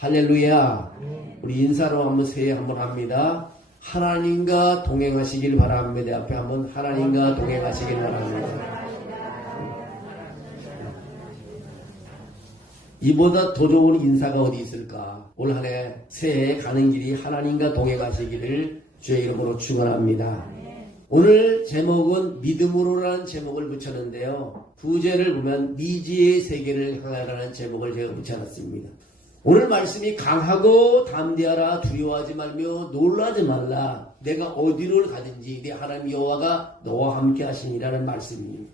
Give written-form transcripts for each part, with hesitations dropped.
할렐루야. 우리 인사로 한번 새해 한번 합니다. 하나님과 동행하시길 바랍니다. 앞에 한번 하나님과 동행하시길 바랍니다. 이보다 더 좋은 인사가 어디 있을까? 올 한 해 새해에 가는 길이 하나님과 동행하시기를 주의 이름으로 축원합니다. 오늘 제목은 믿음으로라는 제목을 붙였는데요. 부제를 보면 미지의 세계를 향하라는 제목을 제가 붙여놨습니다. 오늘 말씀이 강하고 담대하라, 두려워하지 말며 놀라지 말라. 내가 어디로 가든지 내 하나님 여호와가 너와 함께 하시니라는 말씀입니다.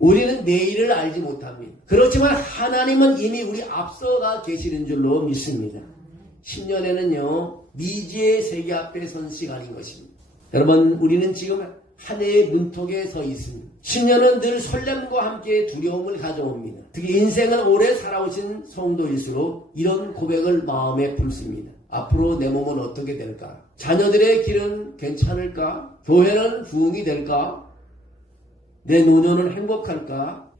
우리는 내일을 알지 못합니다. 그렇지만 하나님은 이미 우리 앞서가 계시는 줄로 믿습니다. 10년에는요 미지의 세계 앞에 선 시간인 것입니다. 여러분, 우리는 지금 한 해의 문턱에 서 있습니다. 10년은 늘 설렘과 함께 두려움을 가져옵니다. 특히 인생을 오래 살아오신 성도일수록 이런 고백을 마음에 품습니다. 앞으로 내 몸은 어떻게 될까? 자녀들의 길은 괜찮을까? 교회는 부흥이 될까? 내 노년은 행복할까?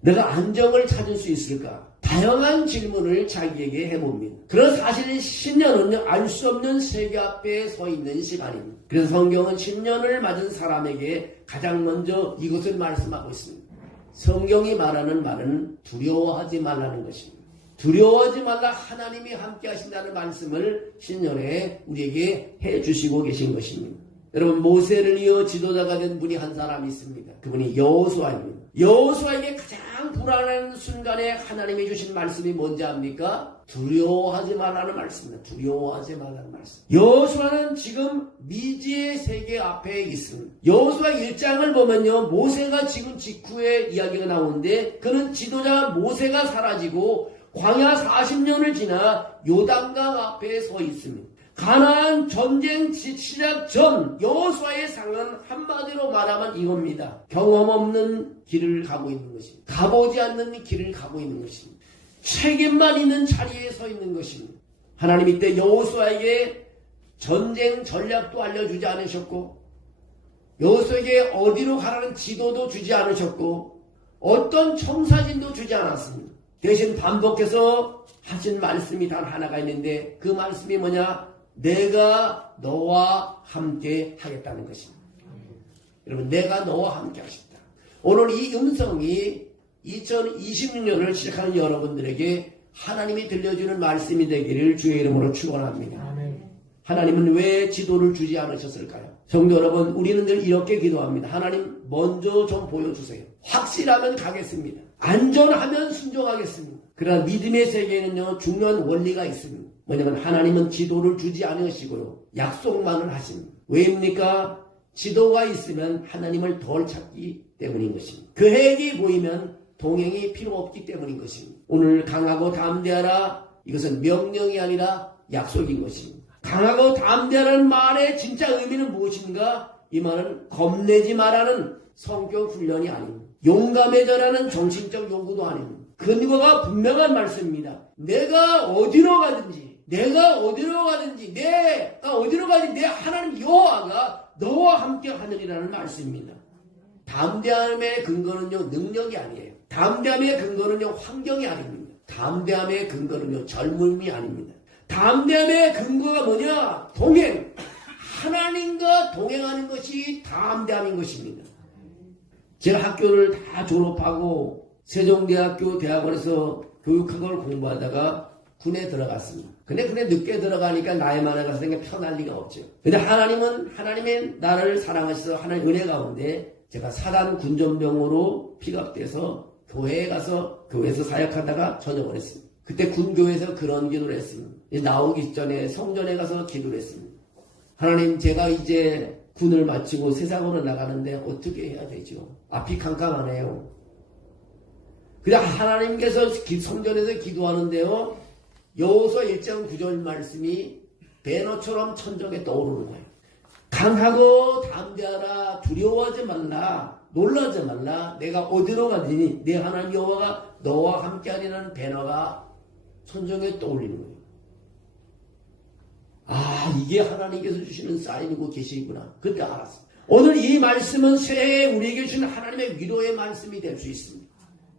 내가 안정을 찾을 수 있을까? 다양한 질문을 자기에게 해봅니다. 그런 사실 10년은 알 수 없는 세계 앞에 서 있는 시간입니다. 그래서 성경은 10년을 맞은 사람에게 가장 먼저 이것을 말씀하고 있습니다. 성경이 말하는 말은 두려워하지 말라는 것입니다. 두려워하지 말라, 하나님이 함께 하신다는 말씀을 10년에 우리에게 해주시고 계신 것입니다. 여러분, 모세를 이어 지도자가 된 분이 한 사람이 있습니다. 그분이 여호수아입니다. 여호수아에게 가장 불안한 순간에 하나님이 주신 말씀이 뭔지 압니까? 두려워하지 말라는 말씀입니다. 두려워하지 말라는 말씀. 여호수아는 지금 미지의 세계 앞에 있습니다. 여호수아 1장을 보면요, 모세가 지금 직후에 이야기가 나오는데 그는 지도자 모세가 사라지고 광야 40년을 지나 요단강 앞에 서 있습니다. 가나안 전쟁 시작 전 여호수아의 상은 한마디로 말하면 이겁니다. 경험 없는 길을 가고 있는 것입니다. 가보지 않는 길을 가고 있는 것입니다. 책임만 있는 자리에 서 있는 것입니다. 하나님 이때 여호수아에게 전쟁 전략도 알려주지 않으셨고, 여호수아에게 어디로 가라는 지도도 주지 않으셨고, 어떤 청사진도 주지 않았습니다. 대신 반복해서 하신 말씀이 단 하나가 있는데 그 말씀이 뭐냐? 내가 너와 함께 하겠다는 것입니다. 여러분, 내가 너와 함께 하겠다. 오늘 이 음성이 2026년을 시작하는 여러분들에게 하나님이 들려주는 말씀이 되기를 주의 이름으로 축원합니다. 하나님은 왜 지도를 주지 않으셨을까요? 성도 여러분, 우리는 늘 이렇게 기도합니다. 하나님, 먼저 좀 보여주세요. 확실하면 가겠습니다. 안전하면 순종하겠습니다. 그러나 믿음의 세계에는요, 중요한 원리가 있습니다. 뭐냐면 하나님은 지도를 주지 않으시고요, 약속만을 하십니다. 왜입니까? 지도가 있으면 하나님을 덜 찾기 때문인 것입니다. 계획이 보이면 동행이 필요 없기 때문인 것입니다. 오늘 강하고 담대하라, 이것은 명령이 아니라 약속인 것입니다. 강하고 담대하라는 말의 진짜 의미는 무엇인가? 이 말은 겁내지 말라는 성격 훈련이 아닙니다. 용감해져라는 정신적 요구도 아닙니다. 근거가 분명한 말씀입니다. 내가 어디로 가든지 내 하나님 여호와가 너와 함께 하느니라는 말씀입니다. 담대함의 근거는요, 능력이 아니에요. 담대함의 근거는요, 환경이 아닙니다. 담대함의 근거는요, 젊음이 아닙니다. 담대함의 근거가 뭐냐? 동행. 하나님과 동행하는 것이 담대함인 것입니다. 제가 학교를 다 졸업하고 세종대학교 대학원에서 교육학을 공부하다가 군에 들어갔습니다. 근데 군에 늦게 들어가니까 나이 많아가서 편할 리가 없죠. 근데 하나님의 나를 사랑하셔서 하나님 은혜 가운데 제가 사단 군전병으로 픽업돼서 교회에 가서 교회에서 사역하다가 전역을 했습니다. 그때 군교회에서 그런 기도를 했습니다. 나오기 전에 성전에 가서 기도를 했습니다. 하나님, 제가 이제 군을 마치고 세상으로 나가는데 어떻게 해야 되죠? 앞이 캄캄하네요. 그냥 하나님께서 성전에서 기도하는데요, 여호수아 1장 9절 말씀이 배너처럼 천정에 떠오르는 거예요. 강하고 담대하라, 두려워하지 말라, 놀라지 말라, 내가 어디로 가든지 내 하나님 여호와가 너와 함께하리라는 배너가 천정에 떠올리는 거예요. 아, 이게 하나님께서 주시는 사인이고 계시구나. 그때 알았어요. 오늘 이 말씀은 새해에 우리에게 주신 하나님의 위로의 말씀이 될 수 있습니다.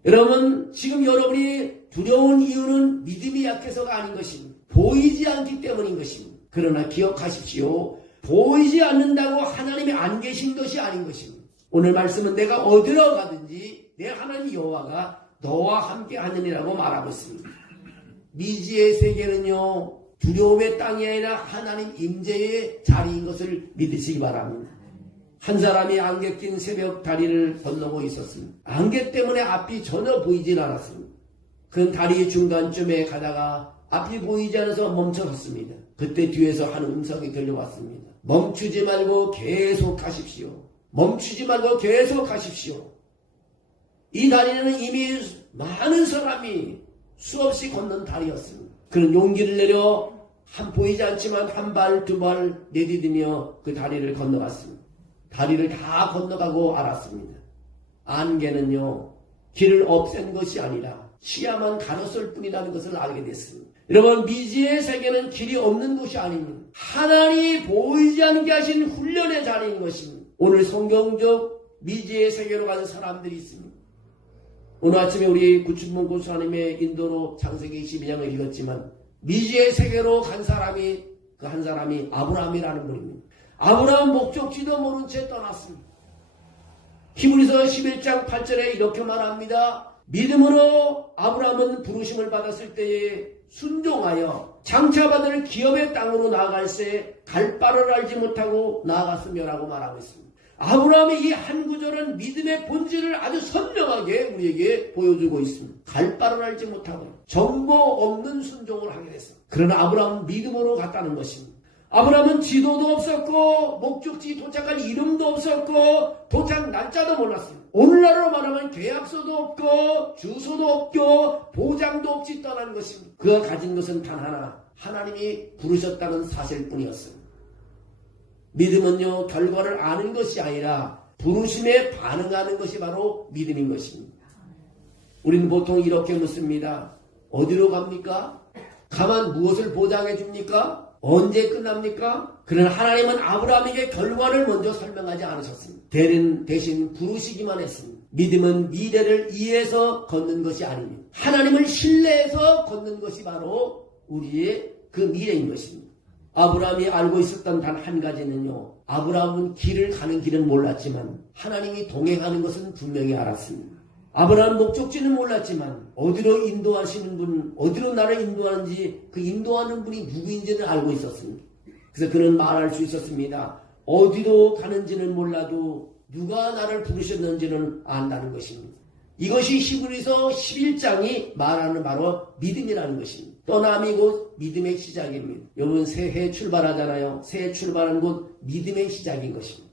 여러분, 지금 여러분이 두려운 이유는 믿음이 약해서가 아닌 것입니다. 보이지 않기 때문인 것입니다. 그러나 기억하십시오. 보이지 않는다고 하나님이 안 계신 것이 아닌 것입니다. 오늘 말씀은 내가 어디로 가든지 내 하나님 여호와가 너와 함께 하느니라고 말하고 있습니다. 미지의 세계는요, 두려움의 땅이 아니라 하나님 임재의 자리인 것을 믿으시기 바랍니다. 한 사람이 안개 낀 새벽 다리를 건너고 있었습니다. 안개 때문에 앞이 전혀 보이질 않았습니다. 그는 다리 중간쯤에 가다가 앞이 보이지 않아서 멈춰섰습니다. 그때 뒤에서 한 음성이 들려왔습니다. 멈추지 말고 계속 가십시오. 멈추지 말고 계속 가십시오. 이 다리는 이미 많은 사람이 수없이 걷는 다리였습니다. 그는 용기를 내려 보이지 않지만 한 발, 두 발 내디디며 그 다리를 건너갔습니다. 다리를 다 건너가고 알았습니다. 안개는요, 길을 없앤 것이 아니라 시야만 가렸을 뿐이라는 것을 알게 됐습니다. 여러분, 미지의 세계는 길이 없는 곳이 아닙니다. 하나님이 보이지 않게 하신 훈련의 자리인 것입니다. 오늘 성경적 미지의 세계로 가는 사람들이 있습니다. 오늘 아침에 우리 구춘문 고수하님의 인도로 창세기 22장을 읽었지만 미지의 세계로 간 사람이 그 한 사람이 아브라함이라는 분입니다. 아브라함 목적지도 모른 채 떠났습니다. 히브리서 11장 8절에 이렇게 말합니다. 믿음으로 아브라함은 부르심을 받았을 때에 순종하여 장차받을 기업의 땅으로 나아갈새 갈 바를 알지 못하고 나아갔으며라고 말하고 있습니다. 아브라함의 이 한 구절은 믿음의 본질을 아주 선명하게 우리에게 보여주고 있습니다. 갈 바를 알지 못하고 정보 없는 순종을 하게 됐습니다. 그러나 아브라함은 믿음으로 갔다는 것입니다. 아브라함은 지도도 없었고 목적지 도착할 이름도 없었고 도착 날짜도 몰랐습니다. 오늘날로 말하면 계약서도 없고 주소도 없고 보장도 없이 떠난 것입니다. 그가 가진 것은 단 하나, 하나님이 부르셨다는 사실뿐이었습니다. 믿음은요, 결과를 아는 것이 아니라 부르심에 반응하는 것이 바로 믿음인 것입니다. 우리는 보통 이렇게 묻습니다. 어디로 갑니까? 가만 무엇을 보장해 줍니까? 언제 끝납니까? 그러나 하나님은 아브라함에게 결과를 먼저 설명하지 않으셨습니다. 대신 부르시기만 했습니다. 믿음은 미래를 이해해서 걷는 것이 아닙니다. 하나님을 신뢰해서 걷는 것이 바로 우리의 그 미래인 것입니다. 아브라함이 알고 있었던 단 한 가지는요, 아브라함은 가는 길은 몰랐지만 하나님이 동행하는 것은 분명히 알았습니다. 아브라함 목적지는 몰랐지만 어디로 인도하시는 분, 어디로 나를 인도하는지 그 인도하는 분이 누구인지는 알고 있었습니다. 그래서 그는 말할 수 있었습니다. 어디로 가는지는 몰라도 누가 나를 부르셨는지는 안다는 것입니다. 이것이 히브리서 11장이 말하는 바로 믿음이라는 것입니다. 떠남이 곧 믿음의 시작입니다. 여러분, 새해 출발하잖아요. 새해 출발하는 곳 믿음의 시작인 것입니다.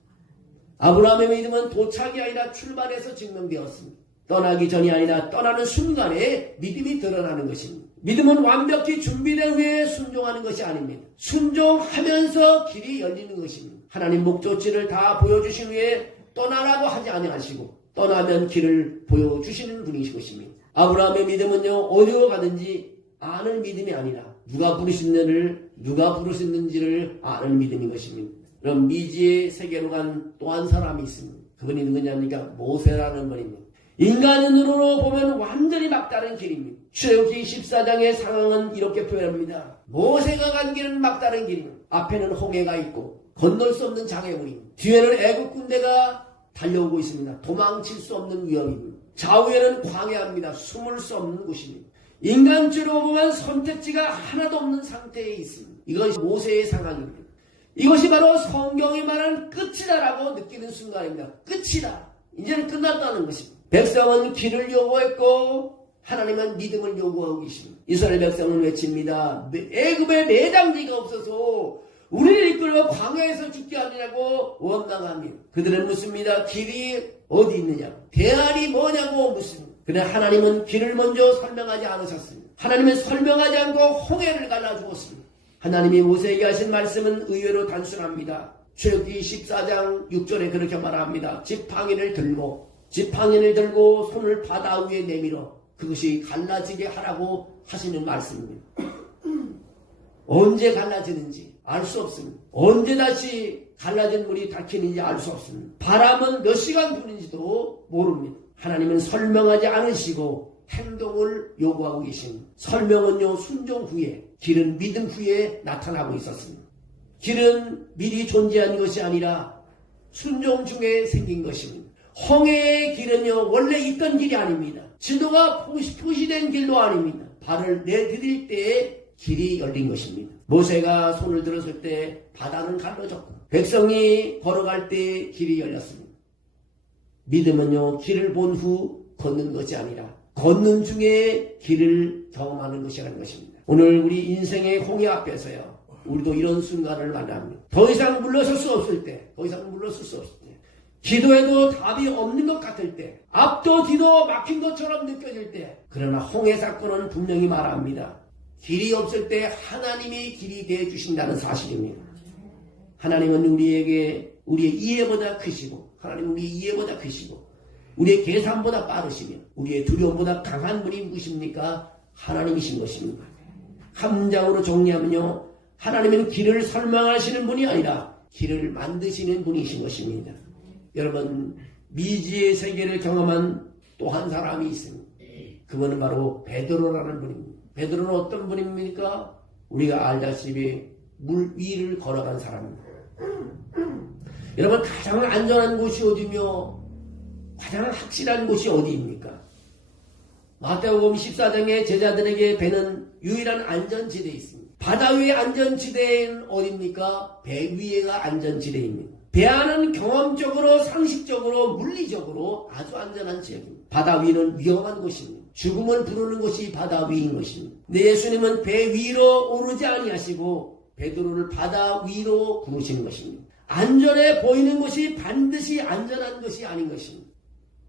아브라함의 믿음은 도착이 아니라 출발해서 증명되었습니다. 떠나기 전이 아니라 떠나는 순간에 믿음이 드러나는 것입니다. 믿음은 완벽히 준비된 후에 순종하는 것이 아닙니다. 순종하면서 길이 열리는 것입니다. 하나님 목적지를 다 보여주신 후에 떠나라고 하지 아니하시고 떠나면 길을 보여주시는 분이신 것입니다. 아브라함의 믿음은요, 어디로 가든지 아는 믿음이 아니라 누가 부르셨는지를 아는 믿음인 것입니다. 그럼 미지의 세계로 간 또 한 사람이 있습니다. 그분이 누구냐니까 모세라는 분입니다. 인간의 눈으로 보면 완전히 막다른 길입니다. 출애굽기 14장의 상황은 이렇게 표현합니다. 모세가 간 길은 막다른 길입니다. 앞에는 홍해가 있고 건널 수 없는 장애물입니다. 뒤에는 애국 군대가 달려오고 있습니다. 도망칠 수 없는 위험입니다. 좌우에는 광야입니다. 숨을 수 없는 곳입니다. 인간적으로 보면 선택지가 하나도 없는 상태에 있습니다. 이것이 모세의 상황입니다. 이것이 바로 성경이 말하는 끝이다라고 느끼는 순간입니다. 끝이다. 이제는 끝났다는 것입니다. 백성은 길을 요구했고 하나님은 믿음을 요구하고 계십니다. 이스라엘 백성은 외칩니다. 애굽에 매장지가 없어서 우리를 이끌고 광야에서 죽게 하느냐고 원망합니다. 그들은 묻습니다. 길이 어디 있느냐? 대안이 뭐냐고 묻습니다. 그러나 하나님은 길을 먼저 설명하지 않으셨습니다. 하나님은 설명하지 않고 홍해를 갈라주었습니다. 하나님이 모세에게 하신 말씀은 의외로 단순합니다. 출애굽기 14장 6절에 그렇게 말합니다. 지팡이를 들고 손을 바다 위에 내밀어 그것이 갈라지게 하라고 하시는 말씀입니다. 언제 갈라지는지 알 수 없습니다. 언제 다시 갈라진 물이 닫히는지 알 수 없습니다. 바람은 몇 시간 부는지도 모릅니다. 하나님은 설명하지 않으시고 행동을 요구하고 계십니다. 설명은요, 순종 후에, 길은 믿음 후에 나타나고 있었습니다. 길은 미리 존재한 것이 아니라 순종 중에 생긴 것입니다. 홍해의 길은요, 원래 있던 길이 아닙니다. 지도가 표시된 길도 아닙니다. 발을 내디딜 때에 길이 열린 것입니다. 모세가 손을 들었을 때 바다는 갈라졌고 백성이 걸어갈 때 길이 열렸습니다. 믿음은요, 길을 본 후 걷는 것이 아니라 걷는 중에 길을 경험하는 것이라는 것입니다. 오늘 우리 인생의 홍해 앞에서요, 우리도 이런 순간을 만납니다. 더 이상 물러설 수 없을 때, 기도해도 답이 없는 것 같을 때, 앞도 뒤도 막힌 것처럼 느껴질 때, 그러나 홍해 사건은 분명히 말합니다. 길이 없을 때 하나님이 길이 되어 주신다는 사실입니다. 하나님은 우리의 이해보다 크시고, 하나님은 우리의 이해보다 크시고, 우리의 계산보다 빠르시며, 우리의 두려움보다 강한 분이 누구십니까? 하나님이신 것입니다. 한 문장으로 정리하면요, 하나님은 길을 설명하시는 분이 아니라 길을 만드시는 분이신 것입니다. 여러분, 미지의 세계를 경험한 또 한 사람이 있습니다. 그거는 바로 베드로라는 분입니다. 베드로는 어떤 분입니까? 우리가 알다시피 물 위를 걸어간 사람입니다. 여러분, 가장 안전한 곳이 어디며 가장 확실한 곳이 어디입니까? 마태복음 14장에 제자들에게 배는 유일한 안전지대에 있습니다. 바다 위의 안전지대는 어디입니까? 배 위에가 안전지대입니다. 배안은 경험적으로, 상식적으로, 물리적으로 아주 안전한 지역입니다. 바다 위는 위험한 곳입니다. 죽음을 부르는 것이 바다 위인 것입니다. 근데 예수님은 배 위로 오르지 아니하시고 베드로를 바다 위로 부르시는 것입니다. 안전해 보이는 것이 반드시 안전한 것이 아닌 것입니다.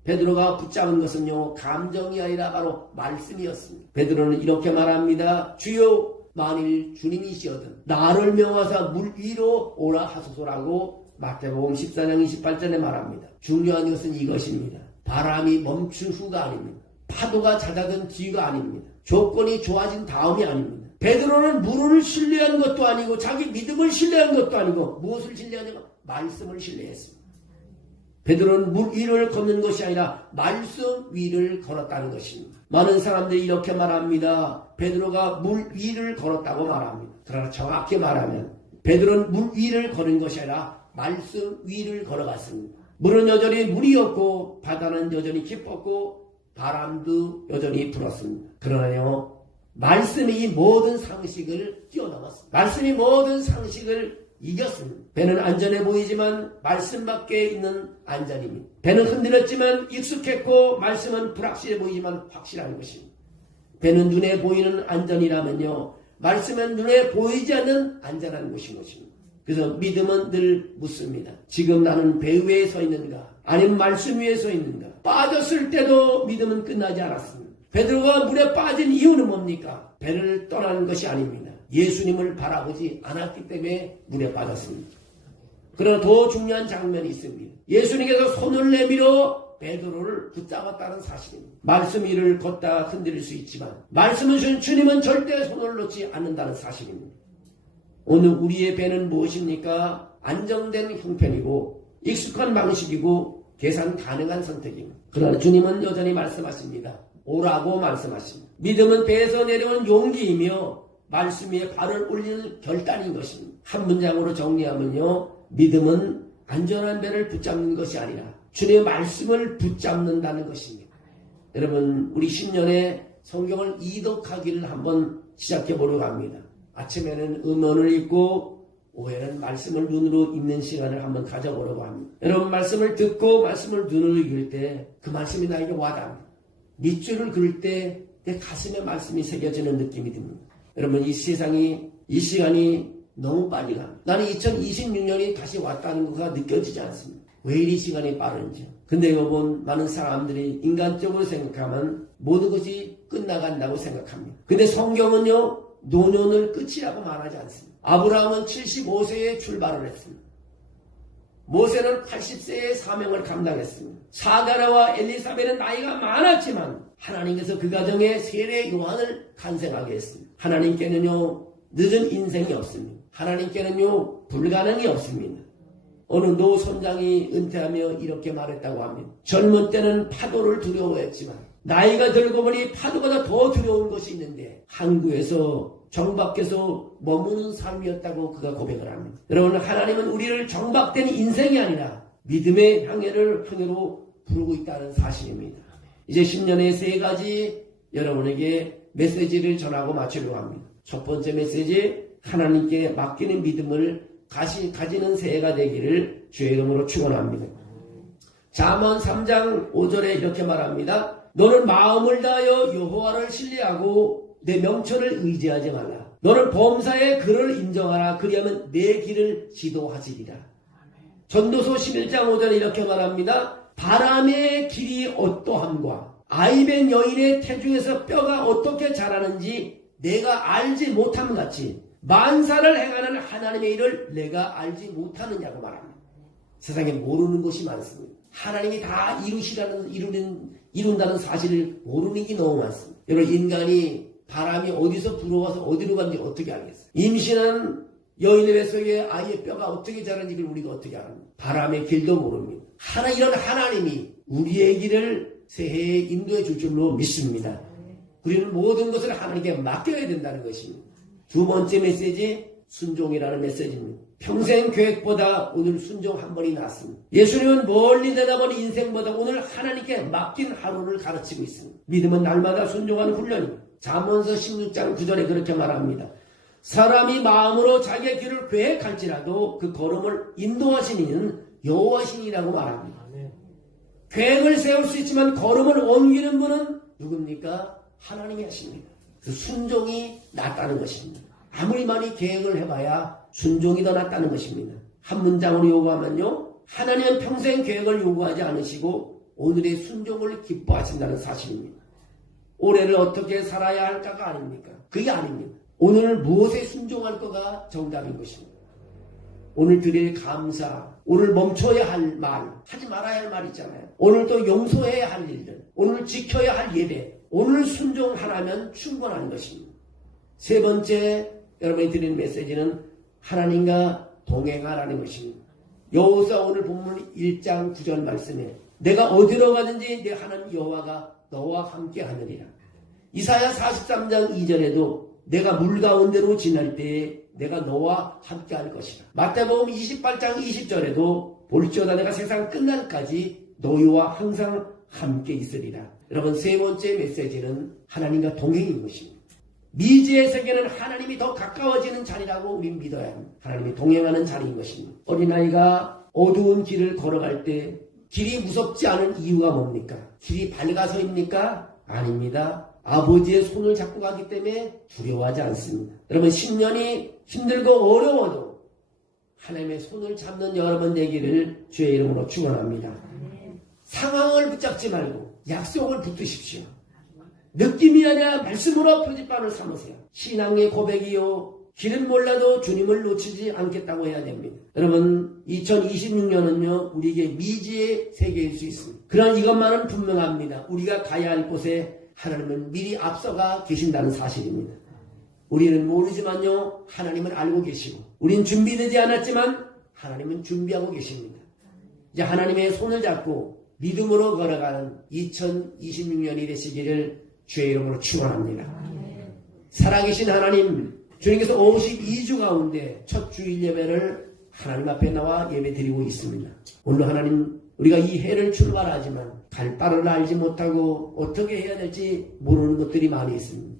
베드로가 붙잡은 것은요, 감정이 아니라 바로 말씀이었습니다. 베드로는 이렇게 말합니다. 주여, 만일 주님이시거든 나를 명하사 물 위로 오라 하소서라고 마태복음 14장 28절에 말합니다. 중요한 것은 이것입니다. 바람이 멈춘 후가 아닙니다. 파도가 잦아든 뒤가 아닙니다. 조건이 좋아진 다음이 아닙니다. 베드로는 물을 신뢰한 것도 아니고 자기 믿음을 신뢰한 것도 아니고 무엇을 신뢰하냐고? 말씀을 신뢰했습니다. 베드로는 물 위를 걷는 것이 아니라 말씀 위를 걸었다는 것입니다. 많은 사람들이 이렇게 말합니다. 베드로가 물 위를 걸었다고 말합니다. 그러나 정확히 말하면 베드로는 물 위를 걸은 것이 아니라 말씀 위를 걸어갔습니다. 물은 여전히 물이었고 바다는 여전히 깊었고 바람도 여전히 불었습니다. 그러나요, 말씀이 이 모든 상식을 뛰어넘었습니다. 말씀이 모든 상식을 이겼습니다. 배는 안전해 보이지만 말씀 밖에 있는 안전입니다. 배는 흔들렸지만 익숙했고 말씀은 불확실해 보이지만 확실한 것입니다. 배는 눈에 보이는 안전이라면요, 말씀은 눈에 보이지 않는 안전한 것인 것입니다. 그래서 믿음은 늘 묻습니다. 지금 나는 배 위에 서 있는가? 아니면 말씀 위에 서 있는가? 빠졌을 때도 믿음은 끝나지 않았습니다. 베드로가 물에 빠진 이유는 뭡니까? 배를 떠나는 것이 아닙니다. 예수님을 바라보지 않았기 때문에 물에 빠졌습니다. 그러나 더 중요한 장면이 있습니다. 예수님께서 손을 내밀어 베드로를 붙잡았다는 사실입니다. 말씀 위를 걷다 흔들릴 수 있지만 말씀은 주님은 절대 손을 놓지 않는다는 사실입니다. 오늘 우리의 배는 무엇입니까? 안정된 형편이고 익숙한 방식이고 계산 가능한 선택입니다. 그러나 주님은 여전히 말씀하십니다. 오라고 말씀하십니다. 믿음은 배에서 내려온 용기이며 말씀 위에 발을 올리는 결단인 것입니다. 한 문장으로 정리하면요, 믿음은 안전한 배를 붙잡는 것이 아니라 주님의 말씀을 붙잡는다는 것입니다. 여러분, 우리 신년에 성경을 이독하기를 한번 시작해 보려고 합니다. 아침에는 음원을 읽고 오후에는 말씀을 눈으로 읽는 시간을 한번 가져보려고 합니다. 여러분, 말씀을 듣고 말씀을 눈으로 읽을 때 그 말씀이 나에게 와닿습니다. 밑줄을 그을 때 내 가슴에 말씀이 새겨지는 느낌이 듭니다. 여러분, 이 세상이, 이 시간이 너무 빨리 갑니다. 나는 2026년이 다시 왔다는 것가 느껴지지 않습니다. 왜 이리 시간이 빠른지요. 근데 여러분, 많은 사람들이 인간적으로 생각하면 모든 것이 끝나간다고 생각합니다. 근데 성경은요, 노년을 끝이라고 말하지 않습니다. 아브라함은 75세에 출발을 했습니다. 모세는 80세의 사명을 감당했습니다. 사가랴와 엘리사벳은 나이가 많았지만 하나님께서 그 가정에 세례 요한을 탄생하게 했습니다. 하나님께는요, 늦은 인생이 없습니다. 하나님께는요, 불가능이 없습니다. 어느 노 선장이 은퇴하며 이렇게 말했다고 합니다. 젊은 때는 파도를 두려워했지만 나이가 들고 보니 파도보다 더 두려운 것이 있는데 항구에서 정박해서 머무는 삶이었다고 그가 고백을 합니다. 여러분, 하나님은 우리를 정박된 인생이 아니라 믿음의 항해로 부르고 있다는 사실입니다. 이제 10년의 세 가지 여러분에게 메시지를 전하고 마치려고 합니다. 첫 번째 메시지, 하나님께 맡기는 믿음을 가지는 새해가 되기를 주의 이름으로 축원합니다. 잠언 3장 5절에 이렇게 말합니다. 너는 마음을 다하여 여호와를 신뢰하고 내 명철을 의지하지 말라. 너는 범사의 그를 인정하라. 그리하면 내 길을 지도하시리라. 전도서 11장 5절에 이렇게 말합니다. 바람의 길이 어떠함과 아이벤 여인의 태중에서 뼈가 어떻게 자라는지 내가 알지 못함 같이 만사를 행하는 하나님의 일을 내가 알지 못하느냐고 말합니다. 세상에 모르는 것이 많습니다. 하나님이 다 이룬다는 사실을 모르는 게 너무 많습니다. 여러분, 인간이 바람이 어디서 불어와서 어디로 간지 어떻게 알겠어요? 임신한 여인의 뱃속에 아이의 뼈가 어떻게 자라는지 우리가 어떻게 압니까? 바람의 길도 모릅니다. 이런 하나님이 우리의 길을 새해에 인도해 줄 줄로 믿습니다. 우리는 모든 것을 하나님께 맡겨야 된다는 것입니다. 두 번째 메시지, 순종이라는 메시지입니다. 평생 계획보다 오늘 순종 한 번이 낫습니다. 예수님은 멀리 내다본 인생보다 오늘 하나님께 맡긴 하루를 가르치고 있습니다. 믿음은 날마다 순종하는 훈련입니다. 잠언서 16장 9절에 그렇게 말합니다. 사람이 마음으로 자기의 길을 계획할지라도 그 걸음을 인도하시는 이는 여호와시니라고 말합니다. 계획을 세울 수 있지만 걸음을 옮기는 분은 누굽니까? 하나님이 하십니다. 그 순종이 낫다는 것입니다. 아무리 많이 계획을 해봐야 순종이 더 낫다는 것입니다. 한 문장으로 요구하면요, 하나님은 평생 계획을 요구하지 않으시고 오늘의 순종을 기뻐하신다는 사실입니다. 올해를 어떻게 살아야 할까가 아닙니까? 그게 아닙니다. 오늘 무엇에 순종할 거가 정답인 것입니다. 오늘 드릴 감사, 오늘 멈춰야 할 말, 하지 말아야 할 말 있잖아요. 오늘 또 용서해야 할 일들, 오늘 지켜야 할 예배, 오늘 순종 하나면 충분한 것입니다. 세 번째 여러분이 드리는 메시지는 하나님과 동행하라는 것입니다. 여호수아 오늘 본문 1장 9절 말씀에 내가 어디로 가든지 내 하나님 여호와가 너와 함께 하느니라. 이사야 43장 2절에도 내가 물 가운데로 지날 때에 내가 너와 함께 할 것이라. 마태복음 28장 20절에도 볼지어다 내가 세상 끝날까지 너희와 항상 함께 있으리라. 여러분, 세 번째 메시지는 하나님과 동행인 것입니다. 미지의 세계는 하나님이 더 가까워지는 자리라고 우리는 믿어야 합니다. 하나님이 동행하는 자리인 것입니다. 어린아이가 어두운 길을 걸어갈 때 길이 무섭지 않은 이유가 뭡니까? 길이 밝아서입니까? 아닙니다. 아버지의 손을 잡고 가기 때문에 두려워하지 않습니다. 여러분, 10년이 힘들고 어려워도 하나님의 손을 잡는 여러분 되기를 주의 이름으로 축원합니다. 상황을 붙잡지 말고 약속을 붙드십시오. 느낌이 아니라 말씀으로 표지판을 삼으세요. 신앙의 고백이요, 길은 몰라도 주님을 놓치지 않겠다고 해야 됩니다. 여러분, 2026년은요 우리에게 미지의 세계일 수 있습니다. 그러나 이것만은 분명합니다. 우리가 가야 할 곳에 하나님은 미리 앞서가 계신다는 사실입니다. 우리는 모르지만요 하나님은 알고 계시고, 우린 준비되지 않았지만 하나님은 준비하고 계십니다. 이제 하나님의 손을 잡고 믿음으로 걸어가는 2026년이 되시기를 주의 이름으로 축원합니다. 살아계신 하나님, 주님께서 52주 가운데 첫 주일 예배를 하나님 앞에 나와 예배 드리고 있습니다. 오늘 하나님, 우리가 이 해를 출발하지만 갈 바를 알지 못하고 어떻게 해야 될지 모르는 것들이 많이 있습니다.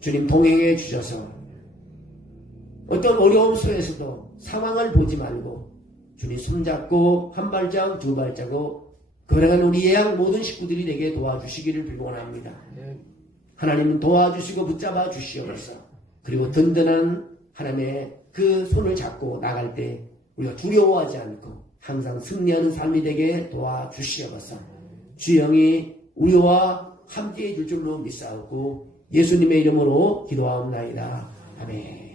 주님 동행해 주셔서 어떤 어려움 속에서도 상황을 보지 말고 주님 손잡고 한 발짝 두 발자국 걸어간 우리 예양 모든 식구들이 내게 도와주시기를 빌원합니다. 하나님은 도와주시고 붙잡아 주시옵소서. 그리고 든든한 하나님의 그 손을 잡고 나갈 때 우리가 두려워하지 않고 항상 승리하는 삶이 되게 도와주시옵소서. 주영이 우리와 함께해 줄 줄로 믿사오고 예수님의 이름으로 기도하옵나이다. 아멘.